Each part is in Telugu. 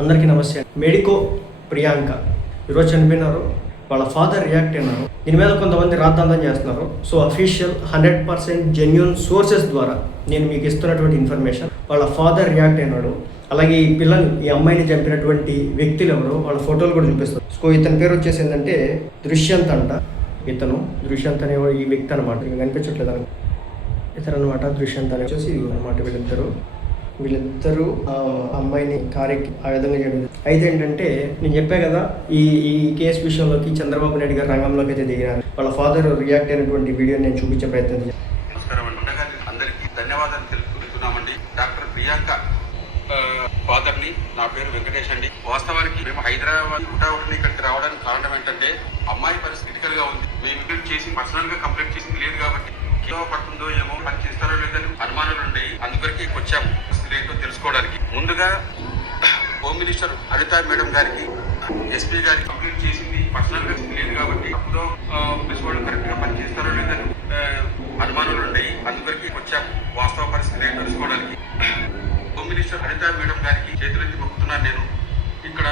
అందరికీ నమస్తే. మెడికో ప్రియాంక ఈరోజు చనిపోయినారు. వాళ్ళ ఫాదర్ రియాక్ట్ అయినారు. దీని మీద కొంతమంది రాద్ధాంతం చేస్తున్నారు. సో అఫీషియల్ 100% జెన్యూన్ సోర్సెస్ ద్వారా నేను మీకు ఇస్తున్నటువంటి ఇన్ఫర్మేషన్. వాళ్ళ ఫాదర్ రియాక్ట్ అయినాడు. అలాగే ఈ అమ్మాయిని చంపినటువంటి వ్యక్తులు ఎవరు, వాళ్ళ ఫోటోలు కూడా చూపిస్తారు. సో ఇతని పేరు వచ్చేసి ఏంటంటే దుష్యంత్ అంట. దుష్యంత్ అనే ఈ వ్యక్తి అనమాట. కనిపించట్లేదు ఇతను అనమాట. దుష్యంత్ అనే వచ్చేసి అనమాట. వీళ్ళిద్దరూ అమ్మాయిని కారెక్కి ఆ విధంగా చేయడం. అయితే ఏంటంటే నేను చెప్పా కదా, ఈ కేసు విషయంలోకి చంద్రబాబు నాయుడు గారు రంగంలోకి అయితే దిగినారు. వాళ్ళ ఫాదర్ రియాక్ట్ అయినటువంటి వీడియో నేను చూపించే ప్రయత్నం చేశాను. నమస్కారం అండి, అందరికీ ధన్యవాదాలు తెలుపుతున్నామండి. డాక్టర్ ప్రియాంక ఫాదర్ని. నా పేరు వెంకటేష్ అండి. వాస్తవానికి మేము హైదరాబాద్ ఇక్కడికి రావడానికి కారణం ఏంటంటే అమ్మాయి పరిస్థితి క్రిటికల్ గా ఉంది. మేము చేసి పర్సనల్ గా కంప్లైంట్ చేసింది లేదు కాబట్టి ఏమో పడుతుందో ఏమో పని చేస్తారో లేదని అనుమానాలు ఉండేవి. అందువరకు వచ్చాము ఏంటో తెలుసుకోవడానికి. ముందుగా హోమ్ మినిస్టర్ అనితా మేడం గారికి, ఎస్పీ గారికి కంప్లైంట్ చేసింది పర్సనల్ గా లేదు కాబట్టి అప్పుడు ప్రెస్ వాళ్ళు కరెక్ట్ గా పని చేస్తారో లేదని అనుమానాలు ఉండేవి. అందువరకు వచ్చాము వాస్తవ పరిస్థితి ఏంటో తెలుసుకోవడానికి. హోమ్ మినిస్టర్ అనితా మేడం గారికి చేతులెత్తి మొక్కుతున్నాను నేను. ఇక్కడ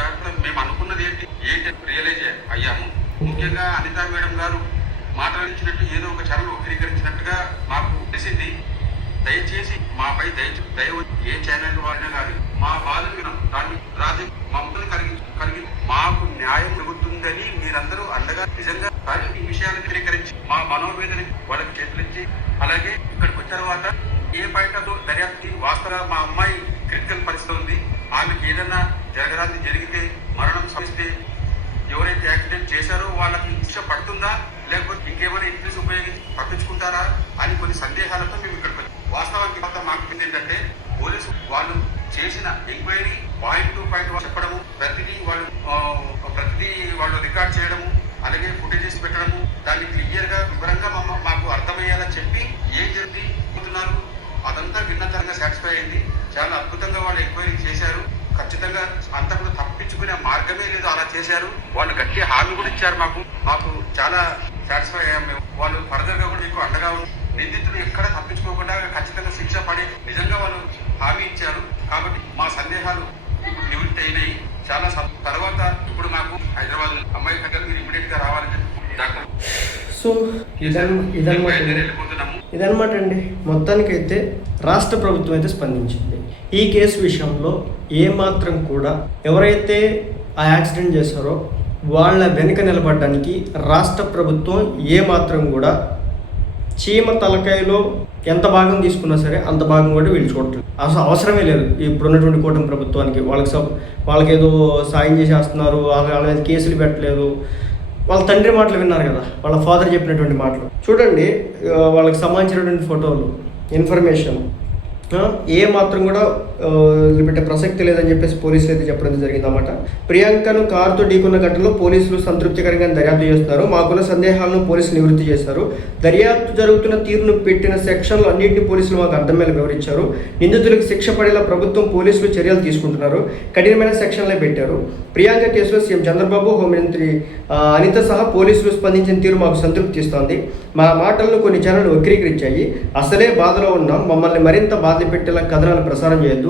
మేము అనుకున్నది ఏంటి రియలైజ్ అయ్యాము. ముఖ్యంగా అనితా మేడం గారు మాట్లాడించినట్టు ఏదో ఒక ఛానల్ వక్రీకరించినట్టుగా మాకు తెలిసింది. దయచేసి మాపై దయ ఏ ఛానల్ వాడినా కానీ మా బాధను దాన్ని రాజు మమ్మల్ని కలిగి మాకు న్యాయం జరుగుతుందని మీరందరూ అండగా నిజంగా ఈ విషయాన్ని వక్రీకరించి మా మనోవేదన వాళ్ళకి చేతులిచ్చి, అలాగే ఇక్కడికి వచ్చిన తర్వాత ఏ బయటతో దర్యాప్తు వాస్తవంగా మా అమ్మాయి క్రిటికల్ పరిస్థితి ఉంది. ఆమెకి ఏదన్నా జరగరాది జరిగితే, మరణం సంభవిస్తే ఎవరైతే యాక్సిడెంట్ చేశారో వాళ్ళకి శిక్ష పడుతుందా, లేకపోతే ఇంకేమైనా ఇన్ఫ్లుయెన్స్ ఉపయోగించి తప్పించుకుంటారా అని కొన్ని సందేహాలతో మేము ఇక్కడికి వచ్చాం. వాస్తవానికి మాకు ఏంటంటే పోలీసు వాళ్ళు చేసిన ఎంక్వైరీ పాయింట్ టు పాయింట్ చెప్పడము, ప్రతిదీ వాళ్ళు రికార్డ్ చేయడము, అలాగే ఫుటేజెస్ పెట్టడము, దాన్ని క్లియర్ గా వివరంగా మాకు అర్థమయ్యేలా చెప్పి ఏం జరుగుతున్నారు అదంతా విన్నతరంగా సాటిస్ఫై అయింది. చాలా అద్భుతంగా వాళ్ళు ఎంక్వైరీ చేశారు. ఖచ్చితంగా అంతకుడు తప్పించుకునే మార్గమే లేదు, అలా చేశారు. వాళ్ళు గట్టి హామీ కూడా ఇచ్చారు. మాకు చాలా సాటిస్ఫై అయ్యాం మేము. వాళ్ళు ఫర్దర్ గా కూడా మీకు అండగా ఉంది. నిందితులు ఎక్కడ తప్పించుకోకుండా ఖచ్చితంగా శిక్ష పడే నిజంగా వాళ్ళు హామీ ఇచ్చారు. కాబట్టి మా సందేహాలు నివృత్తి అయినాయి. చాలా తర్వాత ఇప్పుడు మాకు హైదరాబాద్ అమ్మాయి దగ్గర మీరు ఇమీడియట్ గా రావాలని చెప్పి డాక్టర్. సో ఇదన్నమాట అండి. మొత్తానికైతే రాష్ట్ర ప్రభుత్వం అయితే స్పందించింది. ఈ కేసు విషయంలో ఏమాత్రం కూడా ఎవరైతే ఆ యాక్సిడెంట్ చేశారో వాళ్ళ వెనుక నిలబడడానికి రాష్ట్ర ప్రభుత్వం ఏమాత్రం కూడా చీమ తలకాయలో ఎంత భాగం తీసుకున్నా సరే అంత భాగం కూడా వీళ్ళు చూడట్లేదు. అసలు అవసరమే లేదు ఇప్పుడున్నటువంటి కూటమి ప్రభుత్వానికి. వాళ్ళకి ఏదో సాయం చేసేస్తున్నారు, వాళ్ళ మీద కేసులు పెట్టలేదు. వాళ్ళ తండ్రి మాటలు విన్నారు కదా, వాళ్ళ ఫాదర్ చెప్పినటువంటి మాటలు చూడండి. వాళ్ళకి సంబంధించినటువంటి ఫోటోలు, ఇన్ఫర్మేషన్ ఏ మాత్రం కూడా పెట్టే ప్రసక్తి లేదని చెప్పేసి పోలీసులు అయితే చెప్పడం జరిగిందన్నమాట. ప్రియాంకను కారుతో ఢీకున్న ఘటనలో పోలీసులు సంతృప్తికరంగా దర్యాప్తు చేస్తున్నారు. మాకున్న సందేహాలను పోలీసులు నివృత్తి చేస్తారు. దర్యాప్తు జరుగుతున్న తీరును పెట్టిన సెక్షన్లు అన్నింటినీ పోలీసులు మాకు అర్థమయ్యేలా వివరించారు. నిందితులకు శిక్ష పడేలా ప్రభుత్వం పోలీసులు చర్యలు తీసుకుంటున్నారు. కఠినమైన సెక్షన్లే పెట్టారు. ప్రియాంక కేసులో సీఎం చంద్రబాబు, హోంమంత్రి అనిత సహా పోలీసులు స్పందించిన తీరు మాకు సంతృప్తి ఇస్తోంది. మా మాటలను కొన్ని ఛానళ్లు వక్రీకరించాయి. అసలే బాధలో ఉన్నాం, మమ్మల్ని మరింత బాధ పెట్టేలా కథనాలు ప్రసారం చేయొద్దు.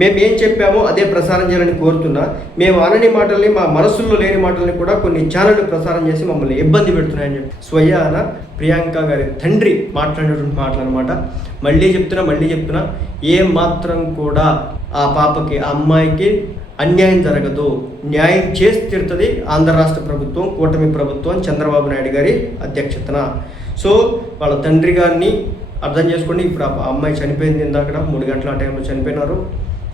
మేము ఏం చెప్పామో అదే ప్రసారం చేయాలని కోరుతున్నా. మేము అనని మాటల్ని, మా మనసుల్లో లేని మాటల్ని కూడా కొన్ని ఛానళ్లు ప్రసారం చేసి మమ్మల్ని ఇబ్బంది పెడుతున్నాయని చెప్పి స్వయాన ప్రియాంక గారి తండ్రి మాట్లాడినటువంటి మాటలు అనమాట. మళ్ళీ చెప్తున్నా ఏ మాత్రం కూడా ఆ పాపకి, ఆ అమ్మాయికి అన్యాయం జరగదు. న్యాయం చేసి తీరుతుంది ఆంధ్ర రాష్ట్ర ప్రభుత్వం, కూటమి ప్రభుత్వం, చంద్రబాబు నాయుడు గారి అధ్యక్షతన. సో వాళ్ళ తండ్రి గారిని అర్థం చేసుకోండి. ఇప్పుడు ఆ అమ్మాయి చనిపోయింది, ఇందాక 3 గంటల ఆ టైంలో చనిపోయినారు.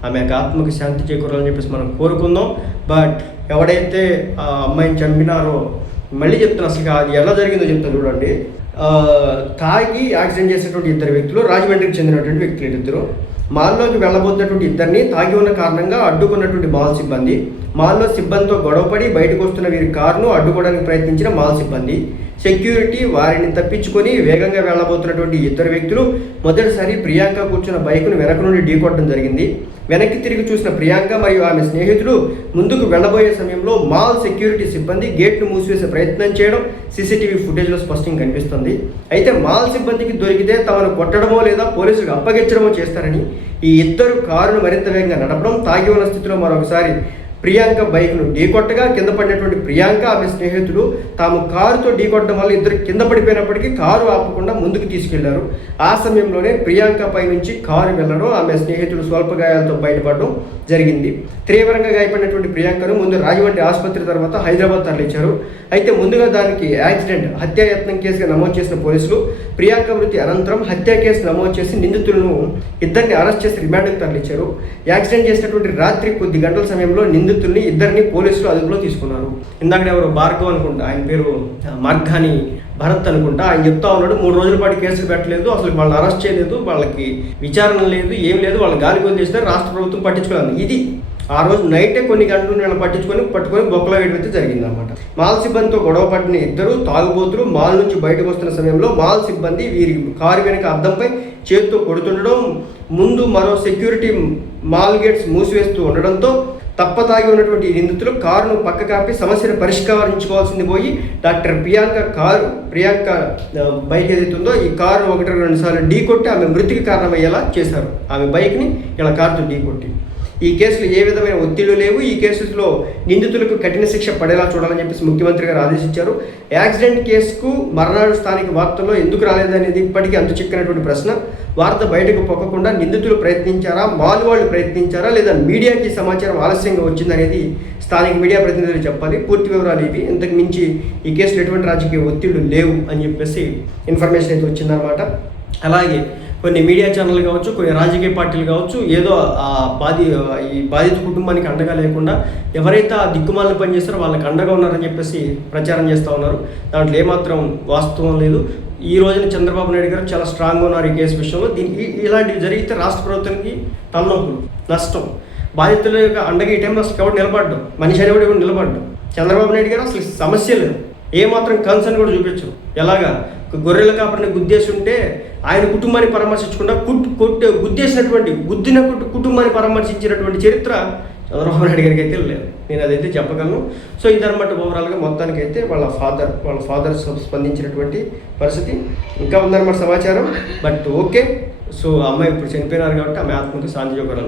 ఆమె ఆత్మకి శాంతి చేకూరాలని చెప్పేసి మనం కోరుకుందాం. బట్ ఎవడైతే ఆ అమ్మాయిని చంపినారో, మళ్ళీ చెప్తున్నా, అసలు అది ఎలా జరిగిందో చెప్తాను చూడండి. తాగి యాక్సిడెంట్ చేసినటువంటి 2 వ్యక్తులు, రాజమండ్రికి చెందినటువంటి వ్యక్తులు 2. మాల్లోకి వెళ్ళబోతున్నటువంటి 2ని తాగి ఉన్న కారణంగా అడ్డుకున్నటువంటి మాల్ సిబ్బంది. మాల్లో సిబ్బందితో గొడవపడి బయటకు వస్తున్న వీరి కారును అడ్డుకోవడానికి ప్రయత్నించిన మాల్ సిబ్బంది. సెక్యూరిటీ వారిని తప్పించుకొని వేగంగా వెళ్ళబోతున్నటువంటి 2 వ్యక్తులు మొదటిసారి ప్రియాంక కూర్చున్న బైకును వెనక నుండి ఢీకొట్టడం జరిగింది. వెనక్కి తిరిగి చూసిన ప్రియాంక మరియు ఆమె స్నేహితుడు ముందుకు వెళ్ళబోయే సమయంలో మాల్ సెక్యూరిటీ సిబ్బంది గేట్ను మూసివేసే ప్రయత్నం చేయడం సీసీటీవీ ఫుటేజ్లో స్పష్టంగా కనిపిస్తుంది. అయితే మాల్ సిబ్బందికి దొరికితే తమను కొట్టడమో లేదా పోలీసులకు అప్పగించడమో చేస్తారని ఈ 2 కారును మరింత వేగంగా నడపడం, తాగి ఉన్న స్థితిలో మరొకసారి ప్రియాంక బైక్ను ఢీకొట్టగా కింద పడినటువంటి ప్రియాంక ఆమె స్నేహితుడు తాము కారుతో ఢీకొట్టడం వల్ల ఇద్దరు కింద పడిపోయినప్పటికీ కారు ఆపకుండా ముందుకు తీసుకెళ్లారు. ఆ సమయంలోనే ప్రియాంక పై నుంచి కారు వెళ్లడం, ఆమె స్నేహితుడు స్వల్ప గాయాలతో బయటపడడం జరిగింది. తీవ్రంగా గాయపడినటువంటి ప్రియాంకను ముందు రాజమండ్రి ఆసుపత్రి తర్వాత హైదరాబాద్ తరలించారు. అయితే ముందుగా దానికి యాక్సిడెంట్ హత్యాయత్నం కేసుగా నమోదు చేసిన పోలీసులు ప్రియాంక మృతి అనంతరం హత్య కేసు నమోదు చేసి నిందితులను ఇద్దరిని అరెస్ట్ చేసి రిమాండ్కు తరలించారు. యాక్సిడెంట్ చేసినటువంటి రాత్రి కొద్ది గంటల సమయంలో నిందితుల్ని ఇద్దరిని పోలీసులు అదుపులో తీసుకున్నారు. ఇందాక ఎవరు భార్గవ్ అనుకుంటా, ఆయన పేరు మార్గాని భరత్ అనుకుంటా, ఆయన చెప్తా ఉన్నాడు 3 రోజుల పాటు కేసులు పెట్టలేదు, అసలు వాళ్ళని అరెస్ట్ చేయలేదు, వాళ్ళకి విచారణ లేదు, ఏం లేదు, వాళ్ళ గాలి వదిలేసినారు, రాష్ట్ర ప్రభుత్వం పట్టించుకోలేదు. ఇది ఆ రోజు నైటే కొన్ని గంటలు నేను పట్టుకొని బొక్కలో వేయడం జరిగిందన్నమాట. మాల్ సిబ్బందితో గొడవ పడిన ఇద్దరు తాగుబోతులు మాల్ నుంచి బయటకు వస్తున్న సమయంలో మాల్ సిబ్బంది వీరి కారు వెనుక అద్దంపై చేతితో కొడుతుండడం, ముందు మరో సెక్యూరిటీ మాల్ గేట్స్ మూసివేస్తూ ఉండడంతో తప్పతాగి ఉన్నటువంటి ఈ నిందితులు కారును పక్క కాపి సమస్యను పరిష్కరించుకోవాల్సింది పోయి డాక్టర్ ప్రియాంక బైక్ ఏదైతుందో ఈ కారు 1-2 సార్లు ఢీ కొట్టి ఆమె మృతికి కారణమయ్యేలా చేశారు. ఆమె బైక్ని ఇలా కారుతో ఢీ కొట్టి. ఈ కేసులో ఏ విధమైన ఒత్తిళ్లు లేవు. ఈ కేసులో నిందితులకు కఠిన శిక్ష పడేలా చూడాలని చెప్పేసి ముఖ్యమంత్రి గారు ఆదేశించారు. యాక్సిడెంట్ కేసుకు మర్నాడు స్థానిక వార్తల్లో ఎందుకు రాలేదనేది ఇప్పటికీ అంతు చిక్కనటువంటి ప్రశ్న. వార్త బయటకు పొక్కకుండా నిందితులు ప్రయత్నించారా, మాల్ వాళ్ళు ప్రయత్నించారా, లేదా మీడియాకి సమాచారం ఆలస్యంగా వచ్చిందనేది స్థానిక మీడియా ప్రతినిధులు చెప్పాలి. పూర్తి వివరాలు ఇవి. ఇంతకు మించి ఈ కేసులో ఎటువంటి రాజకీయ ఒత్తిళ్లు లేవు అని చెప్పేసి ఇన్ఫర్మేషన్ అయితే వచ్చిందనమాట. అలాగే కొన్ని మీడియా ఛానళ్ళు కావచ్చు, కొన్ని రాజకీయ పార్టీలు కావచ్చు, ఏదో ఈ బాధిత కుటుంబానికి అండగా లేకుండా ఎవరైతే ఆ దిక్కుమాలను పనిచేస్తారో వాళ్ళకి అండగా ఉన్నారని చెప్పేసి ప్రచారం చేస్తూ ఉన్నారు. దాంట్లో ఏమాత్రం వాస్తవం లేదు. ఈ రోజున చంద్రబాబు నాయుడు గారు చాలా స్ట్రాంగ్గా ఉన్నారు ఈ కేసు విషయంలో. ఇలాంటివి జరిగితే రాష్ట్ర ప్రభుత్వానికి తలనొప్పులు, నష్టం. బాధితుల యొక్క అండగా ఈ టైంలో అసలు ఎవరు నిలబడ్డం, మనిషి అనేవాడు కూడా నిలబడ్డం. చంద్రబాబు నాయుడు గారు అసలు సమస్య లేదు, ఏమాత్రం కన్సర్న్ కూడా చూపించరు. ఎలాగా గొర్రెల కాపరిని గుద్దేసి ఉంటే ఆయన కుటుంబాన్ని పరామర్శించకుండా గుద్దిన కుటుంబాన్ని పరామర్శించినటువంటి చరిత్ర చంద్రబాబు నాయుడు గారికి అయితే లేదు. నేను అదైతే చెప్పగలను. సో ఇదన్నమాట ఓవరాల్గా మొత్తానికైతే వాళ్ళ ఫాదర్ స్పందించినటువంటి పరిస్థితి ఇంకా ఉందన్నమాట సమాచారం. బట్ ఓకే, సో అమ్మాయి ఇప్పుడు చనిపోయినారు కాబట్టి ఆమె ఆత్మకు శాంతి చేకూరాలి.